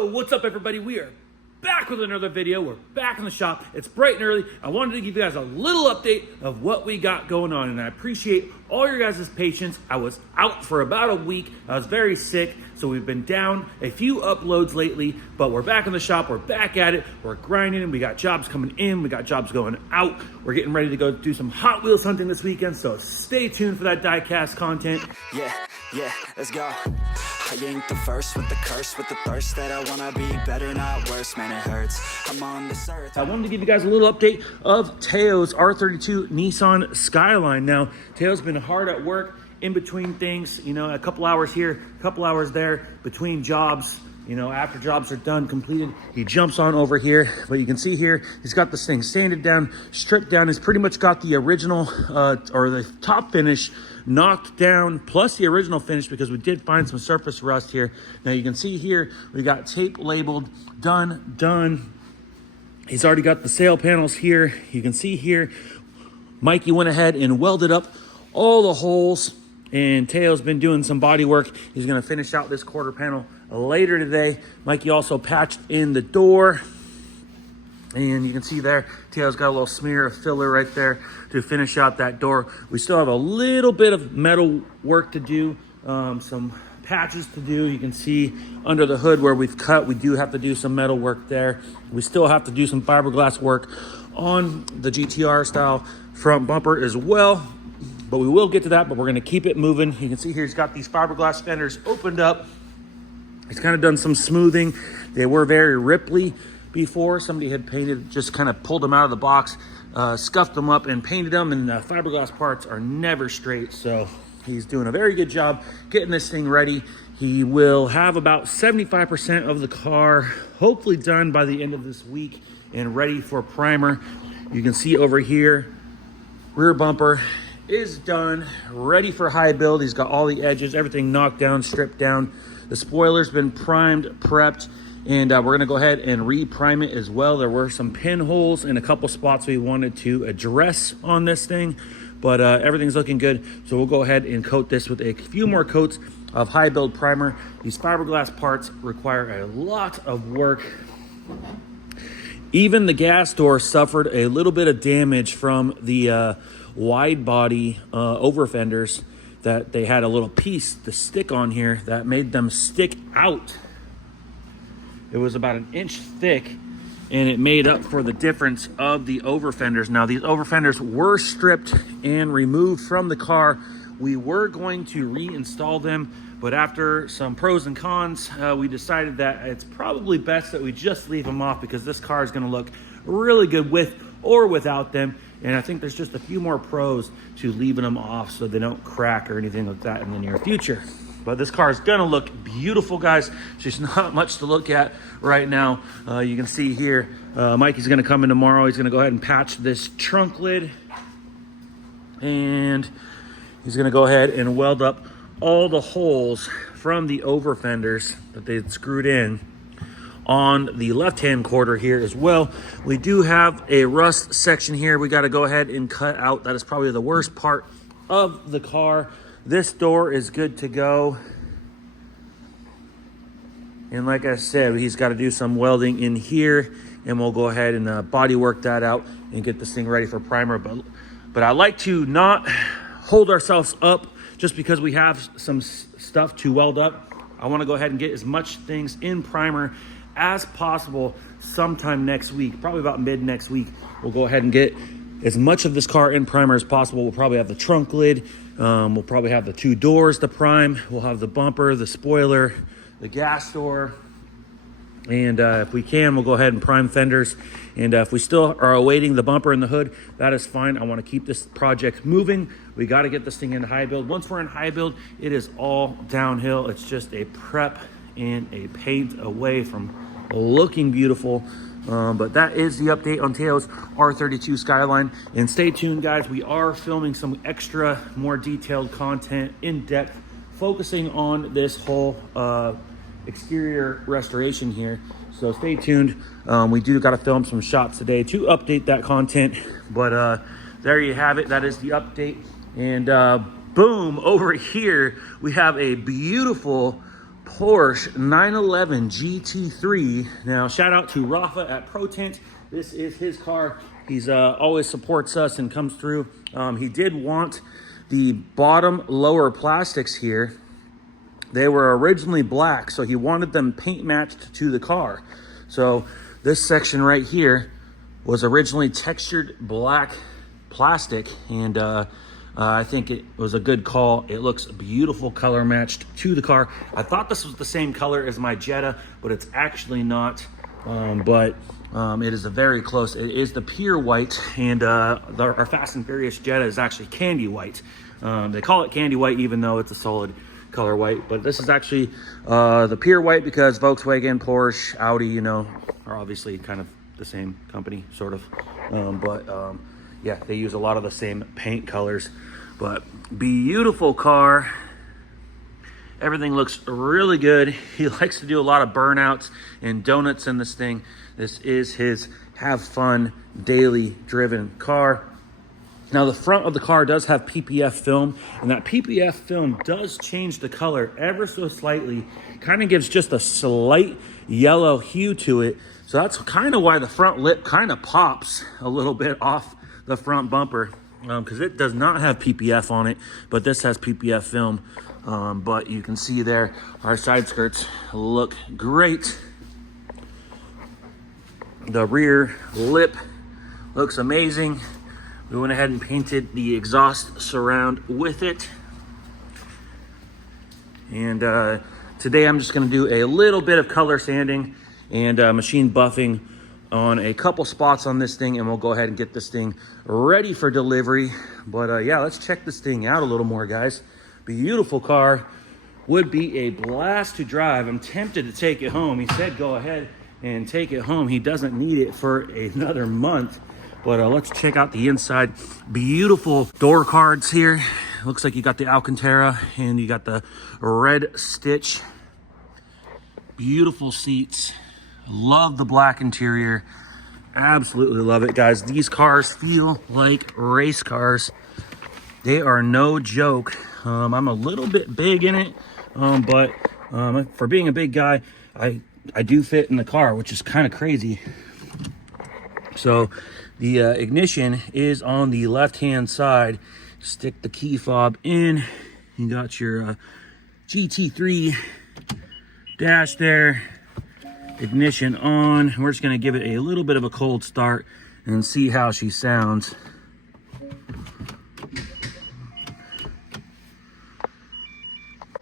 Yo, what's up everybody? We are back with another video. We're back in the shop. It's bright and early. I wanted to give you guys a little update of what we got going on, and I appreciate all your guys' patience. I was out for about a week. I was very sick, so we've been down a few uploads lately, but we're back in the shop. We're back at it. We're grinding. We got jobs coming in. We got jobs going out. We're getting ready to go do some Hot Wheels hunting this weekend, so stay tuned for that Diecast content. Yeah, let's go. I ain't the first with the curse, with the thirst that I wanna be better, not worse, man, it hurts. I'm on this earth. I wanted to give you guys a little update of Teo's R32 Nissan Skyline. Now, Teo's been hard at work in between things, you know, a couple hours here, a couple hours there, between jobs. You know, after jobs are done, completed, he jumps on over here. But you can see here, he's got this thing sanded down, stripped down. He's pretty much got the original, or the top finish knocked down, plus the original finish, because we did find some surface rust here. Now you can see here, we got tape labeled, done. He's already got the sail panels here. You can see here, Mikey went ahead and welded up all the holes, and Teo's been doing some body work. He's gonna finish out this quarter panel later today. Mikey also patched in the door, and you can see there, Teo's got a little smear of filler right there to finish out that door. We still have a little bit of metal work to do, some patches to do. You can see under the hood where we've cut, we do have to do some metal work there. We still have to do some fiberglass work on the GTR style front bumper as well, but we will get to that, but we're gonna keep it moving. You can see here, he's got these fiberglass fenders opened up. He's kind of done some smoothing. They were very ripply before. Somebody had painted, just kind of pulled them out of the box, scuffed them up and painted them, and the fiberglass parts are never straight. So he's doing a very good job getting this thing ready. He will have about 75% of the car hopefully done by the end of this week and ready for primer. You can see over here, rear bumper is done, ready for high build. He's got all the edges, everything knocked down, stripped down. The spoiler's been primed, prepped, and we're gonna go ahead and re-prime it as well. There were some pinholes in a couple spots we wanted to address on this thing, but everything's looking good. So we'll go ahead and coat this with a few more coats of high build primer. These fiberglass parts require a lot of work. Even the gas door suffered a little bit of damage from the wide body over fenders, that they had a little piece to stick on here that made them stick out. It was about an inch thick, and it made up for the difference of the over fenders. Now, these over fenders were stripped and removed from the car. We were going to reinstall them, but after some pros and cons, we decided that it's probably best that we just leave them off, because this car is gonna look really good with or without them. And I think there's just a few more pros to leaving them off so they don't crack or anything like that in the near future. But this car is gonna look beautiful, guys. There's not much to look at right now. You can see here, Mikey's gonna come in tomorrow. He's gonna go ahead and patch this trunk lid, and he's gonna go ahead and weld up all the holes from the over fenders that they had screwed in on the left-hand quarter here as well. We do have a rust section here we got to go ahead and cut out. That is probably the worst part of the car. This door is good to go, and like I said, he's got to do some welding in here, and we'll go ahead and body work that out and get this thing ready for primer. But I like to not hold ourselves up just because we have some stuff to weld up. I want to go ahead and get as much things in primer as possible sometime next week, probably about mid next week. We'll go ahead and get as much of this car in primer as possible. We'll probably have the trunk lid, we'll probably have the two doors to prime, we'll have the bumper, the spoiler, the gas door, and if we can, we'll go ahead and prime fenders. And if we still are awaiting the bumper and the hood, that is fine. I want to keep this project moving. We got to get this thing into high build. Once we're in high build, it is all downhill. It's just a prep and a paint away from looking beautiful. But that is the update on Teo's R32 Skyline. And stay tuned, guys. We are filming some extra, more detailed content, in depth, focusing on this whole exterior restoration here. So stay tuned. We do got to film some shots today to update that content. But there you have it. That is the update. And boom, over here we have a beautiful Porsche 911 GT3. Now, shout out to Rafa at Pro Tint. This is his car. He's always supports us and comes through. He did want the bottom lower plastics here. They were originally black, so he wanted them paint matched to the car. So this section right here was originally textured black plastic, and I think it was a good call. It looks beautiful color matched to the car. I thought this was the same color as my Jetta, but it's actually not. It is a very close. It is the pure white, and our Fast and Furious Jetta is actually candy white. They call it candy white even though it's a solid color white, but this is actually the pure white because Volkswagen, Porsche, Audi, you know, are obviously kind of the same company, sort of. Yeah, they use a lot of the same paint colors, but beautiful car. Everything looks really good. He likes to do a lot of burnouts and donuts in this thing. This is his have fun, daily driven car. Now, the front of the car does have PPF film, and that PPF film does change the color ever so slightly. Kind of gives just a slight yellow hue to it. So that's kind of why the front lip kind of pops a little bit off the front bumper, because it does not have PPF on it, but this has PPF film. But you can see there, our side skirts look great. The rear lip looks amazing. We went ahead and painted the exhaust surround with it. And today I'm just gonna do a little bit of color sanding and machine buffing on a couple spots on this thing, and we'll go ahead and get this thing ready for delivery. But yeah, let's check this thing out a little more, guys. Beautiful car. Would be a blast to drive. I'm tempted to take it home. He said go ahead and take it home. He doesn't need it for another month. But let's check out the inside. Beautiful door cards here. Looks like you got the Alcantara and you got the red stitch. Beautiful seats. Love the black interior. Absolutely love it, guys. These cars feel like race cars. They are no joke. I'm a little bit big in it, but for being a big guy, I do fit in the car, which is kind of crazy. So the ignition is on the left-hand side. Stick the key fob in. You got your GT3 dash there. Ignition on. We're just going to give it a little bit of a cold start and see how she sounds.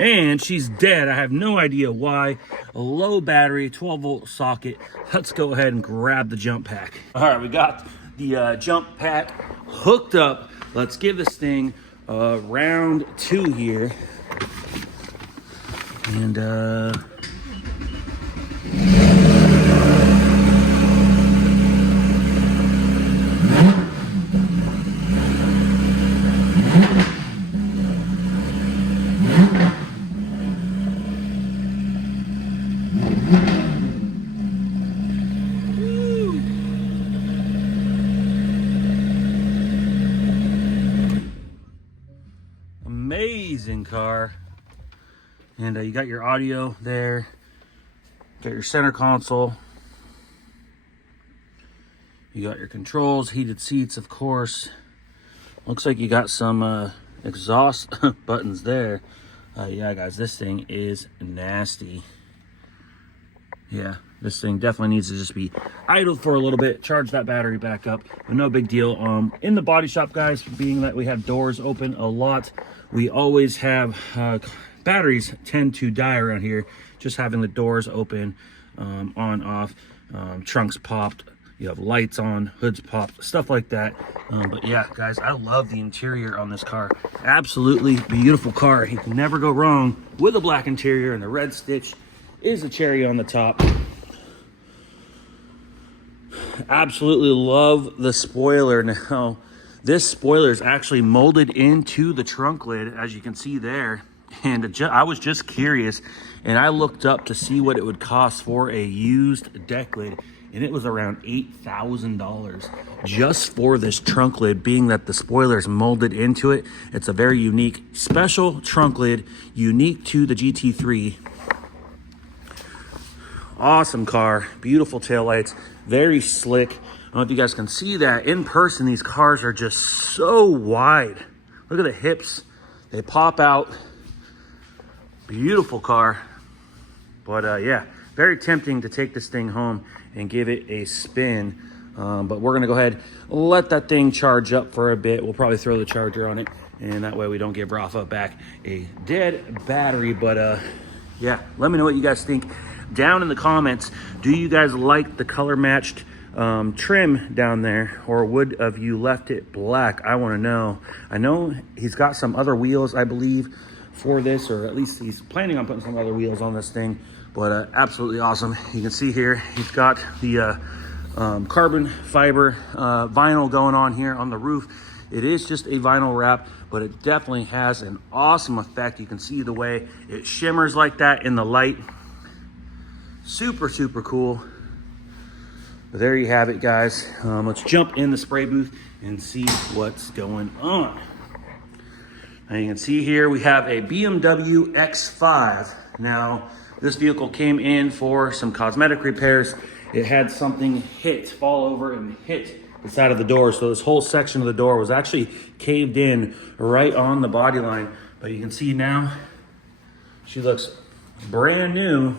And she's dead. I have no idea why. A low battery, 12-volt socket. Let's go ahead and grab the jump pack. All right, we got the jump pack hooked up. Let's give this thing round 2 here. And amazing car. And you got your audio there, got your center console, you got your controls, heated seats, of course. Looks like you got some exhaust buttons there. Yeah, guys, this thing is nasty. Yeah, this thing definitely needs to just be idled for a little bit, charge that battery back up, but no big deal. In the body shop, guys, being that we have doors open a lot, we always have batteries tend to die around here, just having the doors open, on, off, trunks popped, you have lights on, hoods popped, stuff like that. But yeah, guys, I love the interior on this car. Absolutely beautiful car. You can never go wrong with a black interior, and the red stitch is a cherry on the top. Absolutely love the spoiler. Now, this spoiler is actually molded into the trunk lid, as you can see there. And I was just curious, and I looked up to see what it would cost for a used deck lid, and it was around $8,000 just for this trunk lid, being that the spoiler is molded into it. It's a very unique, special trunk lid, unique to the GT3. Awesome car, beautiful taillights, very slick. I don't know if you guys can see that. In person, these cars are just so wide. Look at the hips. They pop out. Beautiful car. But yeah, very tempting to take this thing home and give it a spin. But we're gonna go ahead, let that thing charge up for a bit. We'll probably throw the charger on it, and that way we don't give Rafa back a dead battery. But yeah, let me know what you guys think down in the comments. Do you guys like the color matched trim down there, or would have you left it black? I want to know. I know he's got some other wheels, I believe, for this, or at least he's planning on putting some other wheels on this thing. But absolutely awesome. You can see here he's got the carbon fiber vinyl going on here on the roof. It is just a vinyl wrap, but it definitely has an awesome effect. You can see the way it shimmers like that in the light. Super, super cool. But there you have it, guys. Let's jump in the spray booth and see what's going on. Now you can see here we have a BMW X5. Now, this vehicle came in for some cosmetic repairs. It had something fall over and hit the side of the door. So this whole section of the door was actually caved in right on the body line. But you can see now, she looks brand new.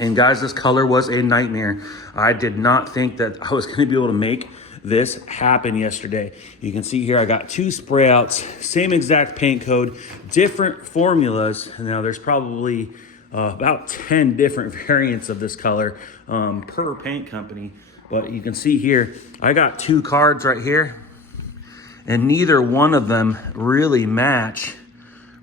And guys, this color was a nightmare. I did not think that I was gonna be able to make this happen yesterday. You can see here, I got 2 spray outs, same exact paint code, different formulas. Now there's probably about 10 different variants of this color per paint company. But you can see here, I got 2 cards right here, and neither one of them really match.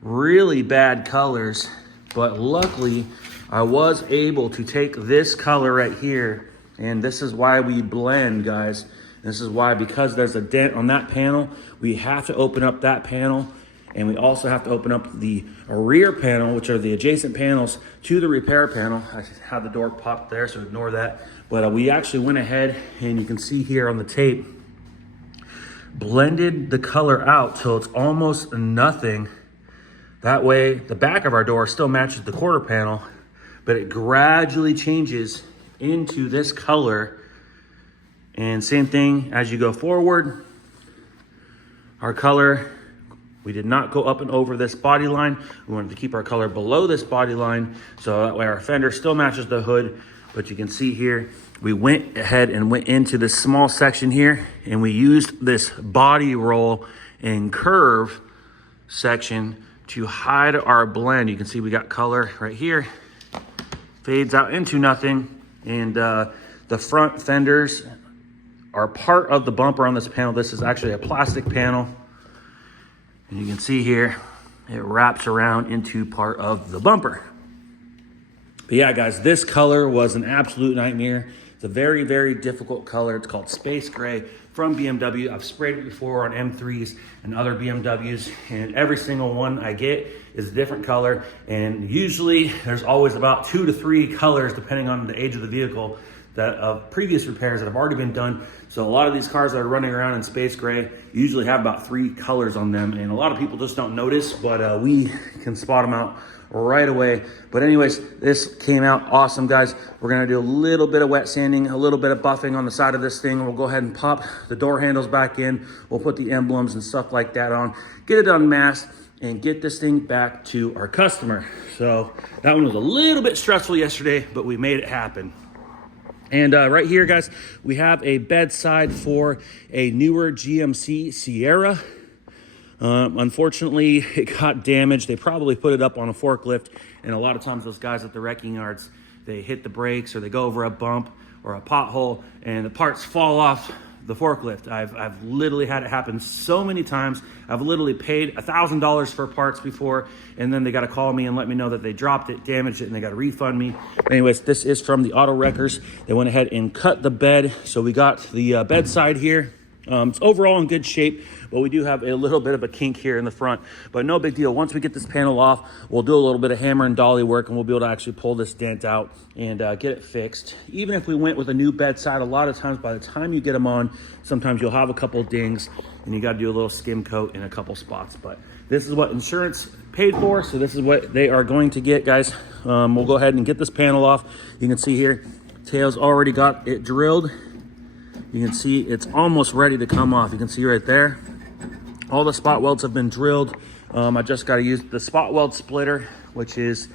Really bad colors, but luckily I was able to take this color right here, and this is why we blend, guys. This is why, because there's a dent on that panel, we have to open up that panel, and we also have to open up the rear panel, which are the adjacent panels to the repair panel. I have the door popped there, so ignore that. But we actually went ahead, and you can see here on the tape, blended the color out till it's almost nothing. That way, the back of our door still matches the quarter panel, but it gradually changes into this color. And same thing as you go forward. Our color, we did not go up and over this body line. We wanted to keep our color below this body line, so that way our fender still matches the hood. But you can see here, we went ahead and went into this small section here, and we used this body roll and curve section to hide our blend. You can see we got color right here, fades out into nothing. And the front fenders are part of the bumper on this panel. This is actually a plastic panel. And you can see here, it wraps around into part of the bumper. But yeah, guys, this color was an absolute nightmare. It's a very, very difficult color. It's called Space Gray from BMW. I've sprayed it before on M3s and other BMWs, and every single one I get is a different color. And usually there's always about 2 to 3 colors, depending on the age of the vehicle, that of previous repairs that have already been done. So a lot of these cars that are running around in Space Gray usually have about 3 colors on them, and a lot of people just don't notice, but we can spot them out right away. But anyways, this came out awesome, guys. We're gonna do a little bit of wet sanding, a little bit of buffing on the side of this thing. We'll go ahead and pop the door handles back in. We'll put the emblems and stuff like that on, get it unmasked, and get this thing back to our customer. So that one was a little bit stressful yesterday, but we made it happen. And right here, guys, we have a bedside for a newer GMC Sierra. Unfortunately, it got damaged. They probably put it up on a forklift, and a lot of times those guys at the wrecking yards, they hit the brakes or they go over a bump or a pothole, and the parts fall off the forklift. I've literally had it happen so many times. I've literally paid $1,000 for parts before, and then they got to call me and let me know that they dropped it, damaged it, and they got to refund me. Anyways, this is from the Auto Wreckers. They went ahead and cut the bed, so we got the bedside here. It's overall in good shape, but we do have a little bit of a kink here in the front, but no big deal. Once we get this panel off, we'll do a little bit of hammer and dolly work, and we'll be able to actually pull this dent out and get it fixed. Even if we went with a new bedside, a lot of times by the time you get them on, sometimes you'll have a couple dings and you got to do a little skim coat in a couple spots. But this is what insurance paid for. So this is what they are going to get, guys. We'll go ahead and get this panel off. You can see here, tail's already got it drilled. You can see it's almost ready to come off. You can see right there, all the spot welds have been drilled. I just got to use the spot weld splitter, which is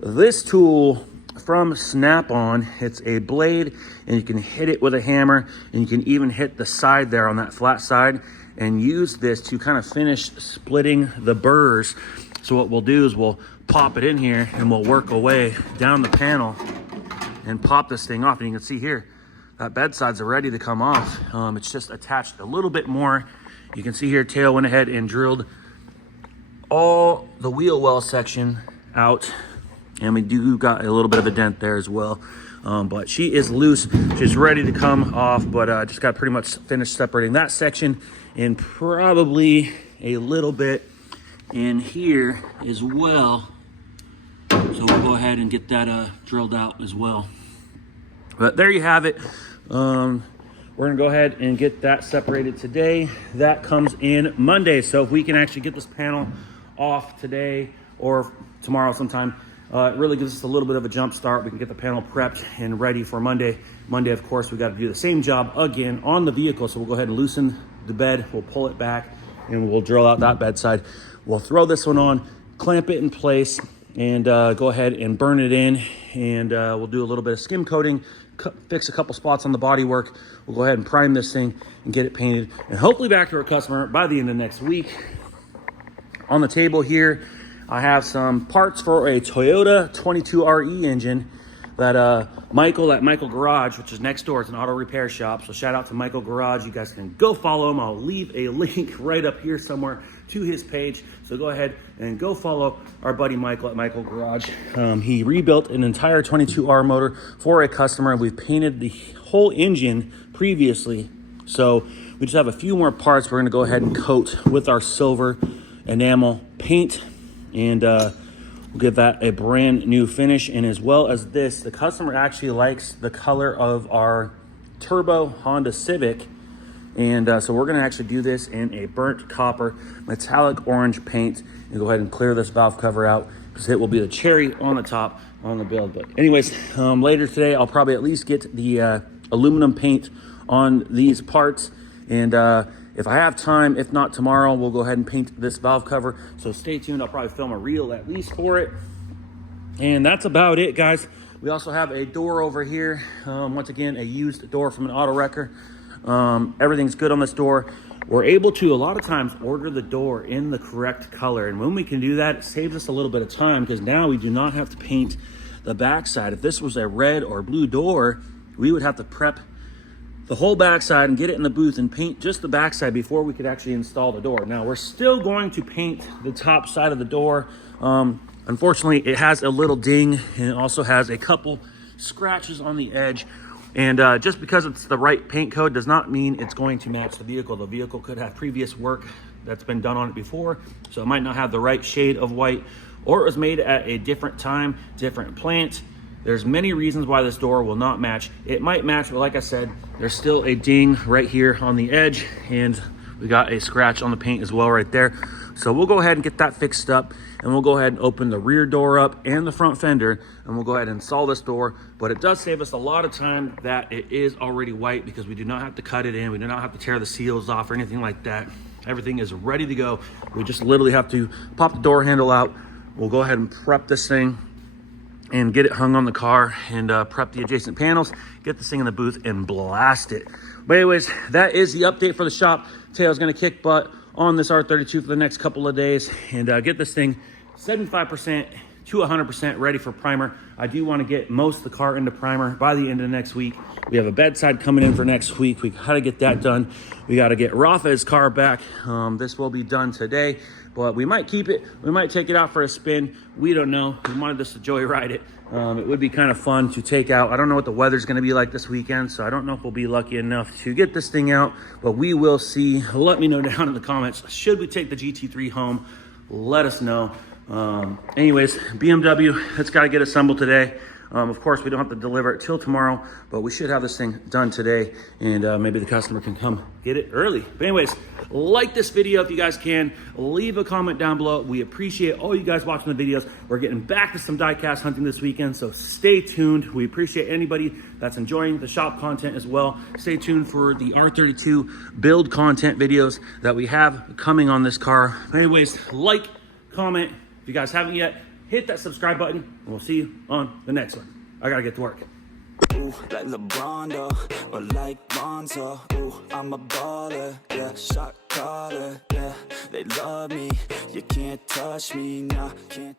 this tool from Snap-on. It's a blade, and you can hit it with a hammer, and you can even hit the side there on that flat side and use this to kind of finish splitting the burrs. So what we'll do is we'll pop it in here and we'll work away down the panel and pop this thing off. And you can see here, that bed sides are ready to come off. It's just attached a little bit more. You can see here, tail went ahead and drilled all the wheel well section out, and we do got a little bit of a dent there as well. But she is loose, she's ready to come off, but just got pretty much finished separating that section, and probably a little bit in here as well. So we'll go ahead and get that drilled out as well. But there you have it. We're gonna go ahead and get that separated today. That comes in Monday. So if we can actually get this panel off today or tomorrow sometime, it really gives us a little bit of a jump start. We can get the panel prepped and ready for Monday. Monday, of course, we got to do the same job again on the vehicle. So we'll go ahead and loosen the bed. We'll pull it back and we'll drill out that bed side. We'll throw this one on, clamp it in place, and go ahead and burn it in. And we'll do a little bit of skim coating, fix a couple spots on the bodywork. We'll go ahead and prime this thing and get it painted, and hopefully back to our customer by the end of next week. On the table here, I have some parts for a Toyota 22RE engine that Michael at Michael Garage, which is next door, it's an auto repair shop. So shout out to Michael Garage. You guys can go follow him. I'll leave a link right up here somewhere to his page. So go ahead and go follow our buddy Michael at Michael Garage. He rebuilt an entire 22R motor for a customer. We've painted the whole engine previously. So we just have a few more parts we're gonna go ahead and coat with our silver enamel paint, and we'll give that a brand new finish. And as well as this, the customer actually likes the color of our turbo Honda Civic, and so we're going to actually do this in a burnt copper metallic orange paint and go ahead and clear this valve cover out, because it will be the cherry on the top on the build. But anyways, later today I'll probably at least get the aluminum paint on these parts, and if I have time, if not tomorrow, we'll go ahead and paint this valve cover. So stay tuned. I'll probably film a reel at least for it. And that's about it, guys. We also have a door over here. Once again, a used door from an auto wrecker. Everything's good on this door. We're able to, a lot of times, order the door in the correct color. And when we can do that, it saves us a little bit of time, because now we do not have to paint the backside. If this was a red or blue door, we would have to prep the whole backside and get it in the booth and paint just the backside before we could actually install the door. Now we're still going to paint the top side of the door. Unfortunately, it has a little ding, and it also has a couple scratches on the edge. And just because it's the right paint code does not mean it's going to match the vehicle. The vehicle could have previous work that's been done on it before, so it might not have the right shade of white, or it was made at a different time, different plant. There's many reasons why this door will not match. It might match, but like I said, there's still a ding right here on the edge, and we got a scratch on the paint as well right there. So we'll go ahead and get that fixed up, and we'll go ahead and open the rear door up and the front fender, and we'll go ahead and install this door. But it does save us a lot of time that it is already white, because we do not have to cut it in. We do not have to tear the seals off or anything like that. Everything is ready to go. We just literally have to pop the door handle out. We'll go ahead and prep this thing and get it hung on the car, and prep the adjacent panels, get this thing in the booth and blast it. But anyways, that is the update for the shop. Tail's gonna kick butt on this R32 for the next couple of days, and get this thing 75% to 100% ready for primer. I do want to get most of the car into primer by the end of next week. We have a bedside coming in for next week. We got to get that done. We got to get Rafa's car back. This will be done today, but we might keep it. We might take it out for a spin. We don't know. We wanted us to joyride it. It would be kind of fun to take out. I don't know what the weather's going to be like this weekend, so I don't know if we'll be lucky enough to get this thing out, but we will see. Let me know down in the comments. Should we take the GT3 home? Let us know. Anyways, BMW, it's got to get assembled today. Of course, we don't have to deliver it till tomorrow, but we should have this thing done today, and maybe the customer can come get it early. But anyways, like this video if you guys can. Leave a comment down below. We appreciate all you guys watching the videos. We're getting back to some diecast hunting this weekend, so stay tuned. We appreciate anybody that's enjoying the shop content as well. Stay tuned for the R32 build content videos that we have coming on this car. Anyways, like, comment. If you guys haven't yet, hit that subscribe button, and we'll see you on the next one. I gotta get to work. Ooh, like LeBron, though, or like Lonzo. Ooh, I'm a baller, yeah, shot caller, yeah. They love me, you can't touch me, nah, can't.